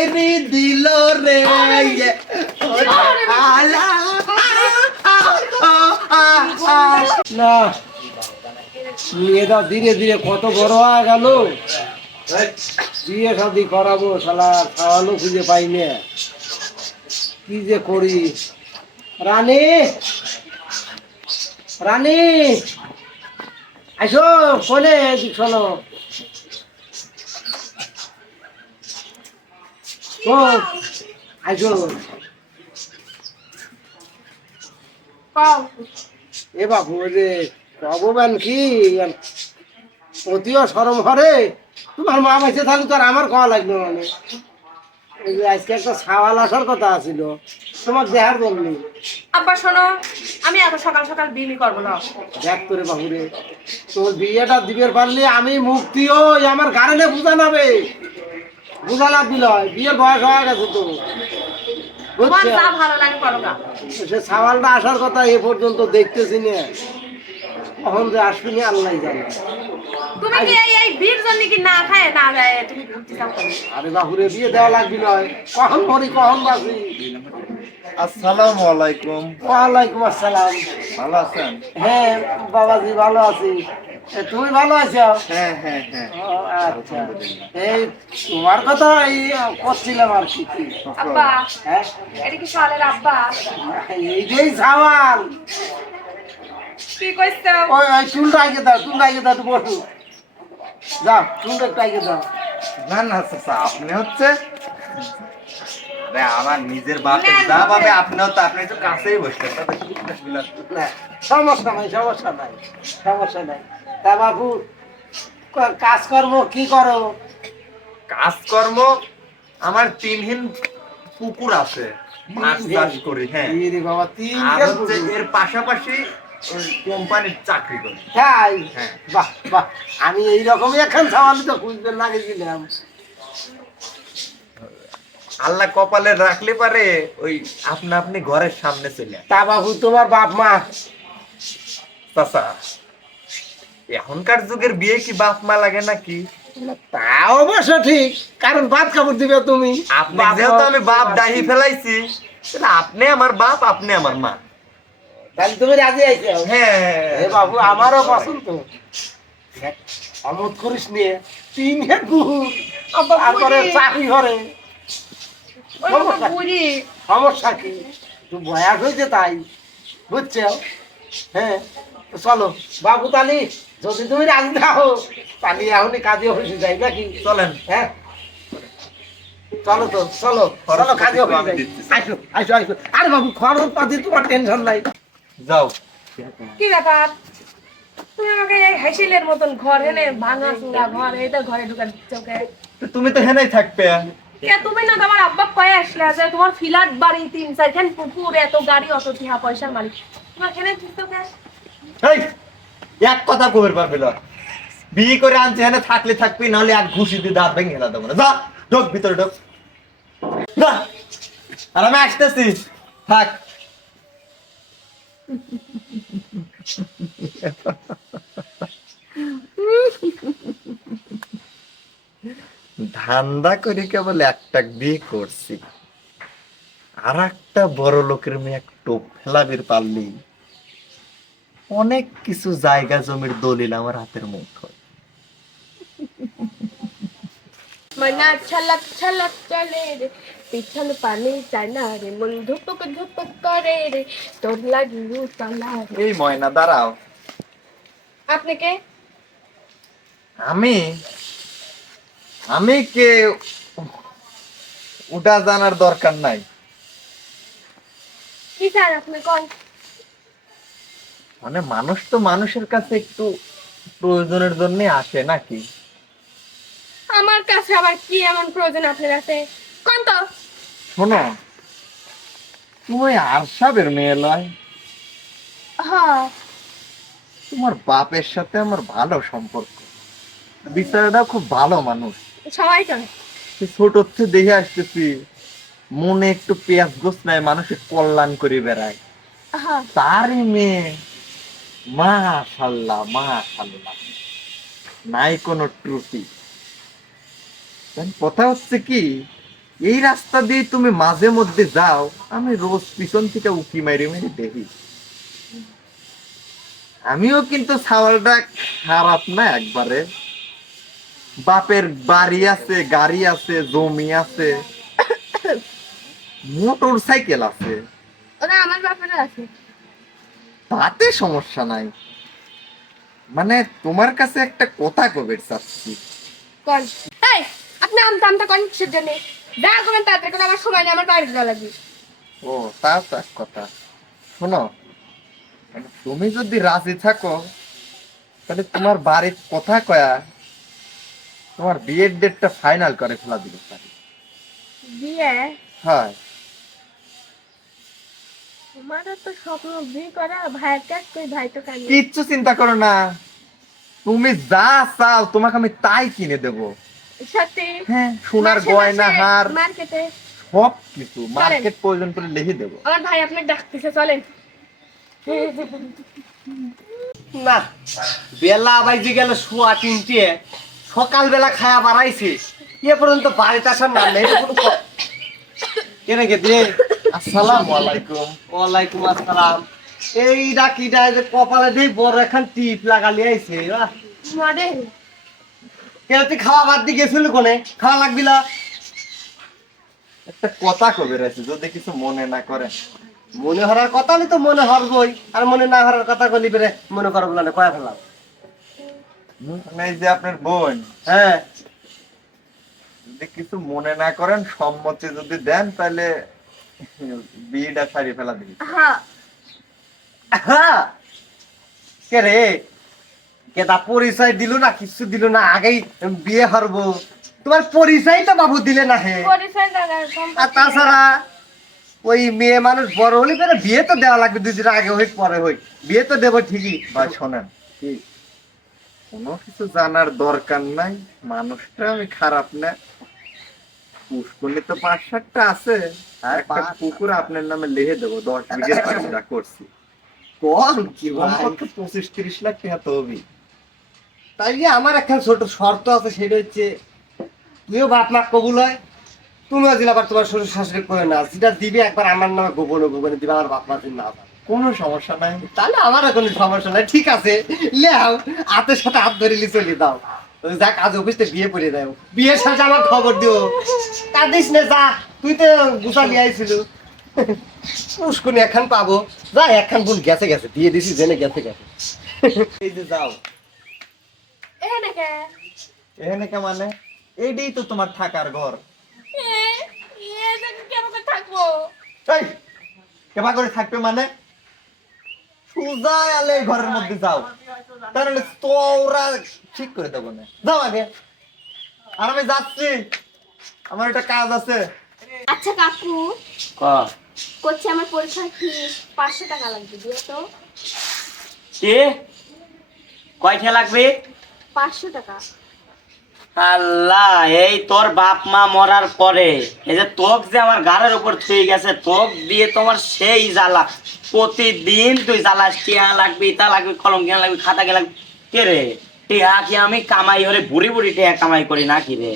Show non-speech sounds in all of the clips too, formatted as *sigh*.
মাইরি দিল রে ইয়ে। আলা, না। মেয়েটা ধীরে ধীরে কত বড় হয়ে গেল। বিয়ে শাদি করাবো শালা খাওয়ানো খুঁজে পাই না। কি যে করি? রানী! রানী! আসো কোনে শোনো ও আসো এ বাবু যে ভগবান কি? অতিও সরম হরে। তোমার মা তো আর আমার খাওয়া লাগবে মানে এই আজকে একটা সাওয়াল আসার কথা আছিল। তোমার দেখার বললি আব্বা শোনো আমি এত সকাল সকাল বিলি করব না। দেখ করে বাবুরে তোর বিয়েটা দিবের পারলে আমি মুক্তি ওই আমার গাড়িতে বুঝা নাবে বুঝা লাগবি লয়? বিয়ের বয়স হয়ে গেছে তো। তোমার বুঝছ যা ভালো লাগে করো গা। সে সাওয়ালটা আসার কথা এ পর্যন্ত দেখতেছি না। কখন যে আসবি না আল্লাহ জানে। তুমি কি এই এই বীর জন্য কি না খায়? না যায় তুমি ঘুরতে যাও কেন? আরে বাবুরে বিয়ে দেওয়া লাগবি নয় কখন মরি কখন বাসি? আসসালামু আলাইকুম। ওয়ালাইকুম আসসালাম। ভালো আছেন? হ্যাঁ বাবাজি ভালো আছি। তুমি ভালো আছো? হ্যাঁ হ্যাঁ হ্যাঁ। আচ্ছা। এই তোমার কথা এই করছিলাম আর কি। আব্বা হ্যাঁ? এটা কি সালের আব্বা? এই যেই সাওয়াল। কি কইছো? ওই ওই চুলটা আগে দাও চুলটা আগে দাও একটু বসু। যাও চুলটা একটু আগে দাও। না না চাচা আপনি হচ্ছে আরে আমার নিজের বাপের যা পাবে আপনিও তো আপনি একটু কাছেই বসলেন? না সমস্যা নাই সমস্যা নাই সমস্যা নাই। তা বাবু কাজকর্ম কি করো? কাজকর্ম আমার তিনহীন পুকুর আছে মাছ চাষ করি হ্যাঁ। আর হচ্ছে এর পাশাপাশি কোম্পানির চাকরি করি। তাই? হ্যাঁ। বাহ বাহ। আমি এইরকমই এখন সামান্য তো খুঁজতে লাগেছিলাম আল্লাহ কপালে রাখলে পারে ওই আপনা আপনি ঘরের সামনে চলে তা বাবু তোমার বাপ মা? চাচা এখনকার যুগের বিয়ে কি বাপ মা লাগে নাকি? তা অবশ্য ঠিক কারণ ভাত কাপড় দিবে তুমি। আপনি যেহেতু আমি বাপ ডাহি ফেলাইছি তাহলে আপনি আমার বাপ আপনি আমার মা। তাহলে তুমি রাজি আইছো হ্যাঁ। বাবু আমারও পছন্দ। অমত করিস নিয়ে তিন তারপরে চাকরি করে। সমস্যা কি? বয়স হয়েছে তাই বুঝছ? হ্যাঁ চলো। বাবু তালি যদি তুমি রাজি থাকো তাহলে এখনই কাজে অফিসে যাই নাকি? চলেন। হ্যাঁ? চলো তো চলো। চলো কাজে খরচ অফিসে আমি যাই। দিচ্ছি। আসো আসো আসো আরে বাবু খরচ পাতি তোমার টেনশন নাই। যাও। কি ব্যাপার? তুমি আমাকে এই হাসিলের মতন ঘর এনে ভাঙা ঘর এটা ঘরে তুমি তো হেনেই থাকবে। তুমি না তোমার আব্বা কয়ে আসলে যে তোমার ফিলাট বাড়ি তিন চারখান পুকুর এত গাড়ি অত টিহা পয়সার মালিক। তোমার কেনে এই এক কথা কবের পারবে না। বিয়ে করে আনছে হেনে থাকলে থাকবি নাহলে এক ঘুষি দিয়ে দাঁত ভেঙে হেলা দেবো না। যা ঢোক ভিতরে ঢোক। যা। আর আমি আসতেছি। থাক। *laughs* ধান্দা করে কেবল একটা বিয়ে করছি। আর একটা বড় লোকের মেয়ে টোপ ফেলাবির পারলি। অনেক কিছু জায়গা জমির দলিল আমার হাতের মুঠো মনা ছলক ছলক চলে রে পিছন পানি যায় না রে মন ধুপুক ধুপুক করে রে তোর লাগি তলা রে। এই ময়না দাঁড়াও। আপনি কে? আমি? আমি কে ওটা জানার দরকার নাই। কি আপনি কোন? মানে মানুষ তো মানুষের কাছে একটু প্রয়োজনের জন্য আসে নাকি? আমার কাছে আবার কি এমন প্রয়োজন আপনার কাছে? কোন তো। শোনো তুমি আরসাবের মেয়ে লয়। হ্যাঁ। তোমার বাপের সাথে আমার ভালো সম্পর্ক। বিচারটা খুব ভালো মানুষ। সবাই ছোট থেকে দেখে আসতেছি মনে একটু পেঁয়াজ গোস নাই মানুষের কল্যাণ করে বেড়ায়। তারই মেয়ে। মাশাল্লাহ মাশাল্লাহ। নাই কোনো ত্রুটি। কথা হচ্ছে কি এই রাস্তা দিয়ে তুমি মাঝে মধ্যে যাও আমি রোজ পিছন থেকে উকি মারি মেরে দেখি। আমিও কিন্তু খারাপ না একবারে। বাপের বাড়ি আছে গাড়ি আছে জমি আছে মোটর সাইকেল আছে। ওরা আমার ব্যাপারে আছে। তাতে সমস্যা নাই। মানে তোমার কাছে একটা কথা কবে চাচ্ছি? এই আপনি আমতা আমতা কোন কিসের জন্য? দেখা করেন তাড়াতাড়ি করে আমার সময় নেই আমার বাইরে যাওয়া লাগবে। ও তা তো এক কথা। শোনো মানে তুমি যদি রাজি থাকো তাহলে তোমার বাড়ির কথা কয়া তোমার বিয়ের ডেটটা ফাইনাল করে ফেলা দিতে পারি বিয়ে হয়। তোমারও তো স্বপ্ন বিয়ে করা ভাইয়ের কাজ কই ভাই তো কানি কিচ্ছু চিন্তা করো না। তুমি যা চাও তোমাকে আমি তাই কিনে দেব। সত্যি? হ্যাঁ সোনার গয়না হার মার্কেটে সব কিছু মার্কেট প্রয়োজন করে লিখে দেবো। আমার ভাই আপনাকে ডাকতেছে চলেন। না বেলা বাইজে গেল শোয়া তিনটে। সকালবেলা খায়া বাড়াইছে এ পর্যন্ত বাড়িতে আসার নাম নেই কোনো ক- কেনে গে দে? আসসালামু আলাইকুম। ওয়ালাইকুম আসসালাম। এই ডাকিটা যে কপালে দিয়ে বড় এখন টিপ লাগালি আইছে কেন তুই খাওয়া বাদ দিয়ে গেছিল কোনে? খাওয়া লাগবি না? একটা কথা কবে রয়েছে যদি কিছু মনে না করে। মনে হরার কথা হলে তো মনে হরবই আর মনে না হরার কথা কলি বেরে মনে করব না কয়া ফেলাম। এই যে আপনার বোন হ্যাঁ? যদি কিছু মনে না করেন সম্মতি যদি দেন তাহলে বিয়েটা সারিয়ে ফেলা দিবি। হ্যাঁ। হ্যাঁ? কে রে? কেদা পরিচয় দিল না কিছু দিল না আগেই বিয়ে হরবো। তোমার পরিচয় তো বাবু দিলে না হে। আর তাছাড়া ওই মেয়ে মানুষ বড় হলে বিয়ে তো দেওয়া লাগবে দুদিন আগে হই পরে হই বিয়ে তো দেবো ঠিকই। ভাই শোনেন কি কোনো কিছু জানার দরকার নাই। মানুষটা আমি খারাপ না। পুষ্করণী তো পাঁচ সাতটা আছে। একটা পুকুর আপনার নামে লিখে দেবো দশ বিঘে *laughs* চাষিরা করছি। কোন কি পঁচিশ তিরিশ লাখ টাকা তো। তাই আমার একটা ছোট শর্ত আছে সেটা হচ্ছে তুইও বাপ মা কবুল হয় তুমিও দিলে আবার তোমার শ্বশুর শাশুড়ি করে না যেটা দিবে একবার আমার নামে গোপনে গোপনে দিবে আমার বাপ মা দিন না। কোনো সমস্যা নাই। তাহলে আমারও কোনো সমস্যা নাই ঠিক আছে। লেও হাতের সাথে হাত ধরে লি চলে দাও যাক আজ অফিসে বিয়ে করে দাও বিয়ের সাথে আমার খবর দিও। কাঁদিস না যা। তুই তো গুছালি আইছিল। পুষ্কুনি একখান পাবো। যা একখান বোন গেছে গেছে। দিয়ে দিছি জেনে গেছে গেছে। এই যে যাও। এখানে কে? মানে? এইটাই তো তোমার থাকার ঘর। কেমন করে থাকব? কেমা করে থাকবে মানে? সোজা আলে ঘরের মধ্যে যাও। তাহলে তোরা ঠিক করে দেবো না। যাও আগে। আর আমি যাচ্ছি। আমার একটা কাজ আছে। আচ্ছা কাকু। করছে আমার পরীক্ষার কি পাঁচশো টাকা লাগবে দিয়ে তো। কি? কয়টা লাগবে? পাঁচশো টাকা। আল্লাহ, এই তোর বাপ মা মরার পরে, এই যে তোক যে আমার গাড়ের উপর থুয়ে গেছে, তোক দিয়ে তোমার সেই জ্বালা, প্রতিদিন তুই জ্বালাস, টিয়া লাগবে, ইটা লাগবে, কলম কেনা লাগবে, খাতা কে লাগবে। কে রে? টিয়া কি আমি কামাই হলে বুড়ি বুড়ি টিয়া কামাই করি না কি রে?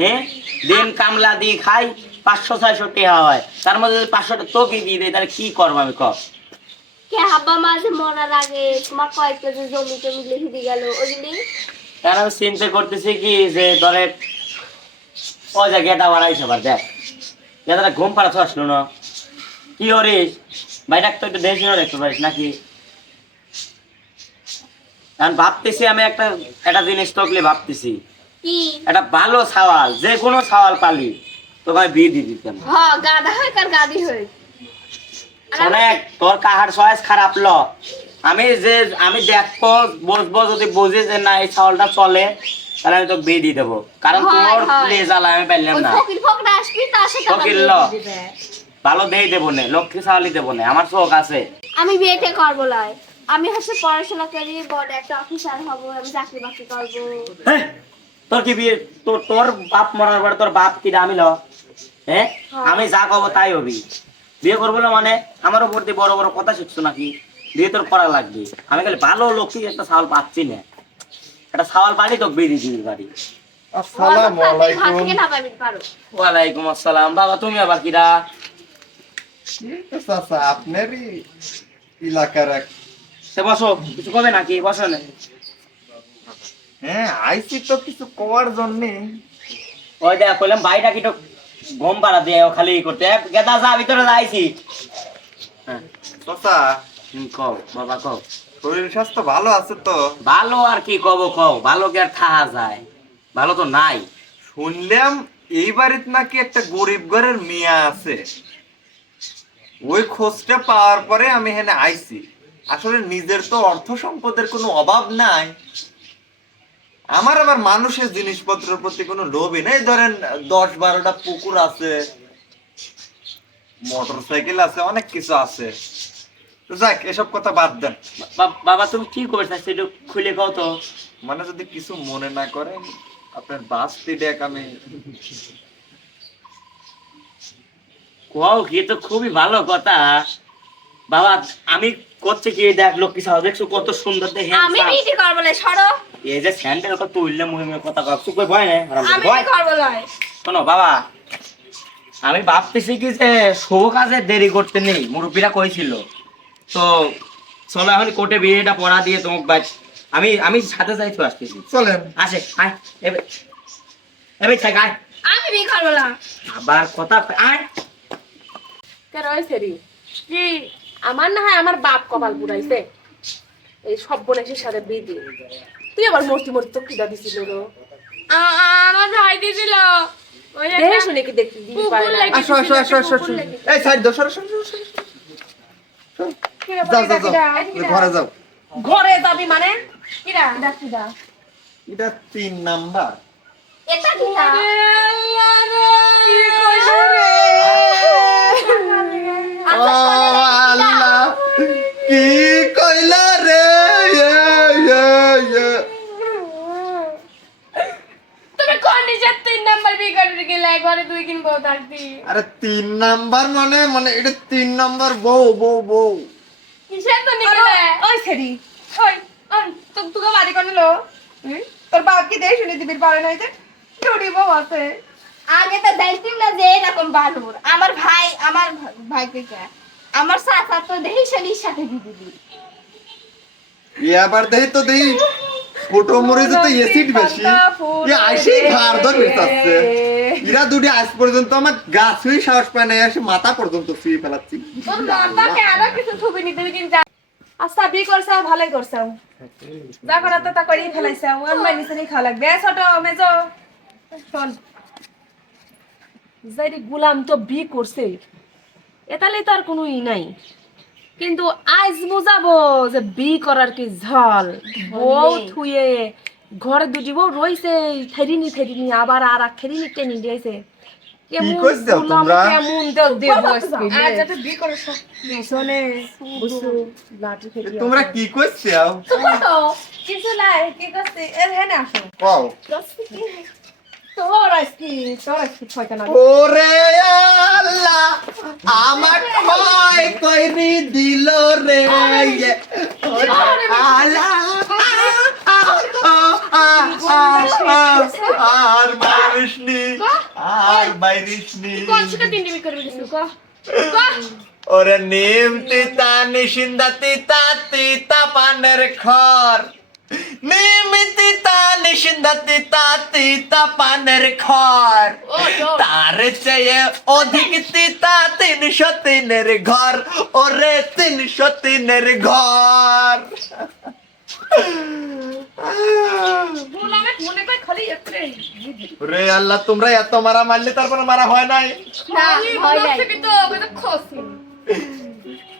হ্যাঁ দিন কামলা দিয়ে খাই, পাঁচশো, ছয়শো টিয়া হয়। তার মধ্যে যদি পাঁচশো টাকা তোকে দিয়ে দেয়, তাহলে কি করব আমি কর কে হাব্বা মাঝে মরার আগে তোমার কয়েক কেজি জমি টমি লিখে দিয়ে গেল, ওগুলি আমি চিন্তা করতেছি কি যে ধরে যে গেটা বাড়াইছে আবার দেখ। গেটাটা ঘুম আসলো না। কি করিস? ভাইটা তো একটু দেখি না দেখতে পারিস নাকি? কারণ ভাবতেছি আমি একটা একটা জিনিস তকলে ভাবতেছি। একটা ভালো সওয়াল যে কোনো সওয়াল পালি তোকে আমি বিয়ে দিয়ে দিতাম। গাদা হয় কার গাদি হয় অনেক তোর কাহার চয়েস খারাপ ল। আমি যে আমি দেখব বসবো যদি বুঝি যে না এই চাউলটা চলে তাহলে আমি তোকে বিয়ে দিয়ে দেবো। কারণ তোর। জ্বালা আমি পারলাম না। ফকির ল। ভালো দেই দেবো না লক্ষ্মী চাউলই দেবো না আমার চোখ আছে। আমি বিয়েতে করব আমি হচ্ছে পড়াশোনা করি বড় একটা অফিসার হব আমি চাকরি বাকরি করব। তোর কি বিয়ে তোর তোর বাপ মরার পরে তোর বাপ কি দামি ল? হ্যাঁ হ্যাঁ। আমি যা কব তাই হবি। বিয়ে করব না মানে আমার উপর দিয়ে বড় বড় কথা শিখছো নাকি? বিয়ে তোর করা লাগবে। আমি খালি ভালো লক্ষ্মী একটা চাউল পাচ্ছি না। একটা পালি তোকে বিয়ে দিয়ে দিবি বাড়ি। আসসালামু আলাইকুম। ওয়ালাইকুম আসসালাম। বাবা তুমি আবার কিরা? চাচা আপনারই এলাকার এক সে বসো কিছু কবে নাকি? বসো না। হ্যাঁ আইসি তো কিছু করার জন্যে। ওই দেখ কইলাম ভাইটা কি তো গম পাড়া দিয়ে ও খালি করতে। গেদা যা ভিতরে যাইছি হ্যাঁ। চাচা কও বাবা কও। শরীর স্বাস্থ্য ভালো আছে তো? ভালো আর কি কব কও ভালো কি আর থাকা যায়? ভালো তো নাই। শুনলাম এই বাড়িতে নাকি একটা গরিব ঘরের মিয়া আছে। ওই খোঁজটা পাওয়ার পরে আমি এখানে আইছি। আসলে নিজের তো অর্থ সম্পদের কোনো অভাব নাই। আমার আবার মানুষের জিনিসপত্রের প্রতি কোনো লোভই নেই। ধরেন দশ বারোটা পুকুর আছে মোটর সাইকেল আছে অনেক কিছু আছে। যাক এসব কথা বাদ দেন। বাবা তুমি কি একটু খুলে কও তো। মানে যদি কিছু মনে না করেন আপনার বাস্তি ডেক আমি। কও কি তো খুবই ভালো কথা। বাবা আমি করছে কি? দেখ লোক কিছু দেখছ কত সুন্দর দেখে আমি বিটি করব না সরো। এই যে স্যান্ডেল কত উল্লে মুহিমে কথা চুপ ভয় না আমি করব না শোনো বাবা আমি ভাবতেছি কি যে শুভ কাজে দেরি করতে নেই মুরব্বীরা কইছিল। তো চলো এখন কোর্টে বিয়েটা পড়া দিয়ে তোমাকে বাজ- আমি আমি সাথে যাই তো আসতেছি। চলেন আসে আয় এবে এবে থাক আয়। আমি বিয়ে করব না আবার কথা আয়। কেন হয়েছে রে? কি আমার না হয় আমার বাপ কপাল পুরাইছে। এই সব বোনেসের সাথে বিয়ে দিয়ে। তুই আবার মূর্তি মূর্তি তো কিনা দিছিল রো আ- আমার ভাই দিছিল। ওই দেখে শুনে কি দেখতে দিবি পারে আসো আসো আসো আসো আসো। এই সাইড সরো সরো সরো, সরো। যাও যাও যাও। ঘরে যাও। ঘরে যাবি মানে? কিরা? এটা তিন নাম্বার। এটা কিরা আল্লাহ কি কইলা রে? আরে তিন নাম্বার মানে মানে এটা তিন নাম্বার বউ বউ বউ। কিসের তো নিকলে? ওই সেরি। ওই তো তোকে বাড়ি কোন লো তোর বাপ কি দেখ শুনে দিবি পারে না যে? টুডি আছে? আগে তো দেখতাম না যে এরকম বালুর আমার ভাই আমার ভাইকে কে? আমার চাচা তো দেহি শনির সাথে দিয়ে দিবি এবার দেই তো দেই। ছোট মরিচে তো এসিড বেশি। এ আইসি এরা দুটি আজ পর্যন্ত আমার সাহস পায় না এসে মাথা পর্যন্ত ফেলাচ্ছি। আচ্ছা করছাও ভালোই করছাও। যা করা তো তা করেই ফেলাইছাও। আর মাইনি খাওয়া লাগবে। ছোট মেজো। চল। যাইরে গুলাম তো বি করছে। এতালে তার কোনো ই নাই। কিন্তু আজ বুঝাবো যে বি করার কি ঝল। বউ থুয়ে ঘরে দুটি বউ রইছে থেরিনি থেরিনি আবার আর এক থেরিনি টেনি দিয়েছে তোমরা? কি করছ? কিছু নাই কি করছিস এর হেনে আসো। ওরে আল্লাহ আমার ভয় কইরি দিল রে ইয়ে। ওরে আল্লাহ আর মারিসনি আর মারিসনি ওরে নিম তিতা নিশিন্দা তিতা তিতা পানের খর নিম তিতা নিশিন্দা তিতা তিতা পানের তো। তার চেয়ে অধিক তিতা তিনশো তিনের ঘর। ওরে তিনশো তিনের ঘর। রে আল্লাহ তোমরা এত মারা মারলে তারপরে মারা হয় নাই? তো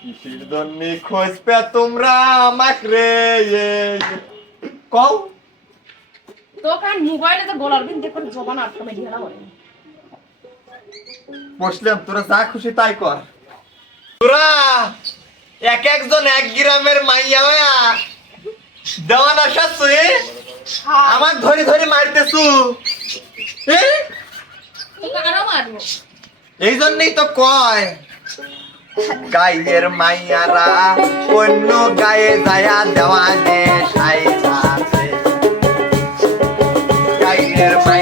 কিসের জন্য খোঁজ পে তোমরা আমাক রে। কও? দোকান মোবাইলে তো গোলার বিন দেখো জবান আটকামে দিয়ে না বলে। বসলাম তোরা যা খুশি তাই কর। তোরা এক একজন এক গ্রামের মাইয়া হইয়া দেওয়ান আসাচ্ছু আমার ধরে ধরে মারতেছু। এই জন্যই তো কয় গাইয়ের মাইয়ারা অন্য গায়ে যায়া দেওয়ানে Get a break.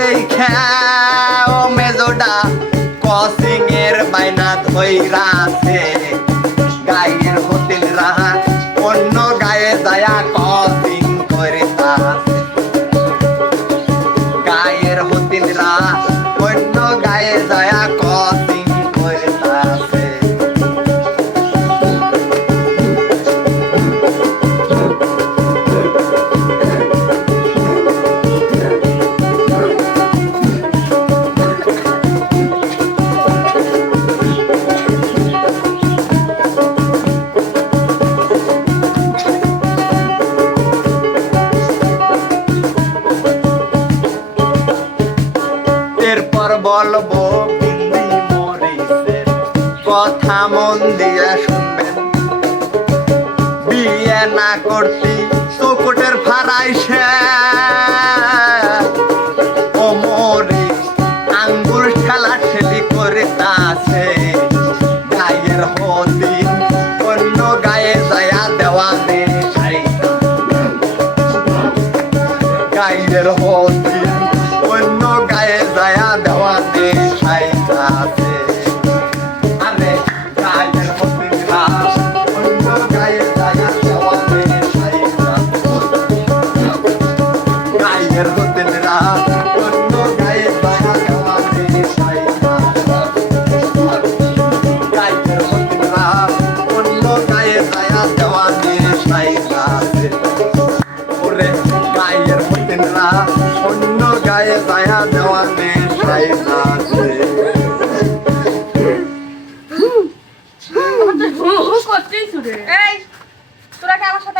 দেখা ও মেজোডা কসিং এর বাইনা ধইরা আছে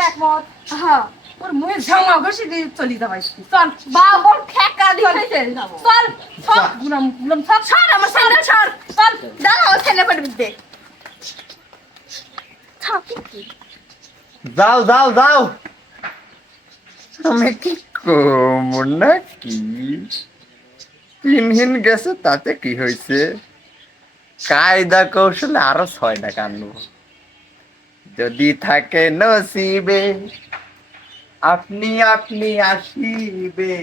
একমত। হ্যাঁ। ওর মুয়ে ঝামা ঘষি দিয়ে চলি যাবাই চল। দিয়ে চল। আমার সামনে চল। ছেলে আমি কি কম নাকি? গেছে তাতে কি হয়েছে? কায়দা কৌশলে আরও ছয় টাকা আনব যদি থাকে নসিবে আপনি আপনি আসিবে।